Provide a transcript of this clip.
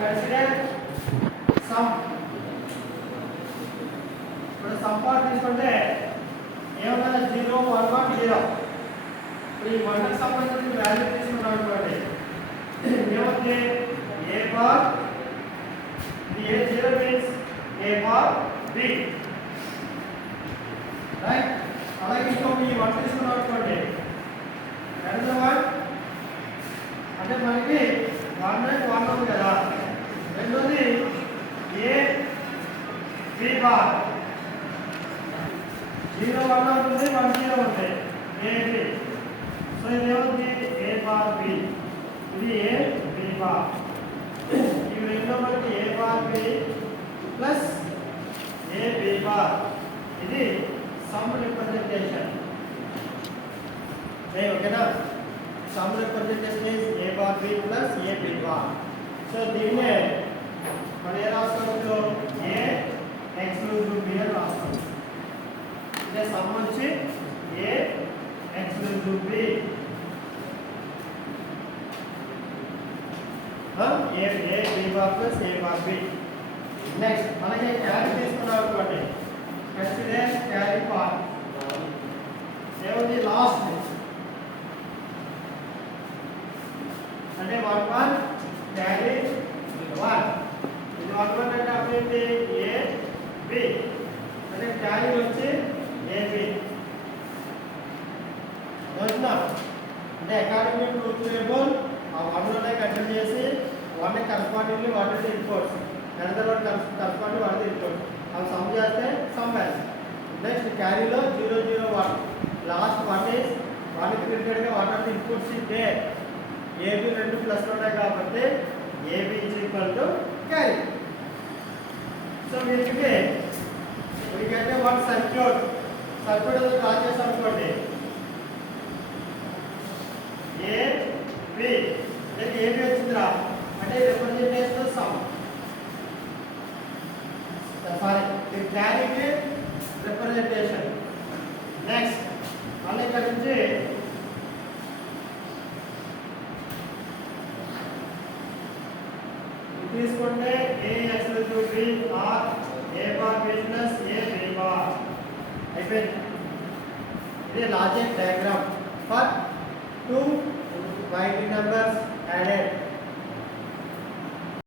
Consider some. ఇప్పుడు some part తీసుకుంటే ఏమన్నా 0 1 1 0. ఇప్పుడు ఈ 1 కి సంబంధించిన వాల్యూ తీసుకున్నాం అనుకోండి, ఏమవుతుంది a బార్, ఇది a 0 means a bar b, right. అలాగే ఇంకొక ఈ 1 తీసుకున్నాం అనుకోండి, రెండో 1 అంటే మనకి 1 అంటే 1 ఉంది కదా, రెండోది a b బార్ 0 1 ఉంటుంది 1 0 ఉంటుంది a b. సో ఇది ఏమవుతుంది a బార్ b, ఇది a b బార్. ఇవి రెండో మనకి a bar b plus a b bar, ఇది సమ్ రిప్రజెంటేషన్. ఓకేనా? Some representation is a bar b plus a b bar. So దీన్నే మనం ఏ రాసుకోవచ్చు, a ఎక్స్క్లూజివ్ b అని రాసుకోవచ్చు. అంటే సమ్ వచ్చి a exclusive b, a b bar plus a bar b. Next మనకి క్యారీ తీసుకున్నాం అనుకోండి, కన్సిడర్ క్యారీ పార్ట్. ఏముంది లాస్ట్ అంటే 1 1 క్యారీ 1. ఇది 1 1 అంటే అప్పుడు ఏంటి a b, అంటే క్యారీ వచ్చి a b. అవుతుందా? అంటే అకాడమిక్ ట్రూత్ టేబుల్ ఆ 1 లోనే కంటిన్యూ చేసి 1 correspondingly what is inputs, another one corresponding what is input, అవి సమ్ చేస్తే సమ్ వాల్యూ. నెక్స్ట్ క్యారీలో 0 0 1, లాస్ట్ 1 ఇస్ 1 కి రిలేటెడ్గా what are the inputs is there. A B రెండు ప్లస్ ఉన్నాయి కాబట్టి A B is equal to carry. So వీటికి వీటికైతే వన్ సర్క్యూట్ డ్రా చేసాం అనుకోండి, ఏ బి అంటే ఏబి వచ్చిందిరా అంటే రిప్రజెంటేషన్ సమ్, సారీ క్యారీకి రిప్రజెంటేషన్. నెక్స్ట్ మళ్ళీ ఇక్కడ నుంచి తీసుకుంటే a exclusive b or a bar b plus a b bar అయిపోయింది. ఇది logic diagram for 2 binary numbers added.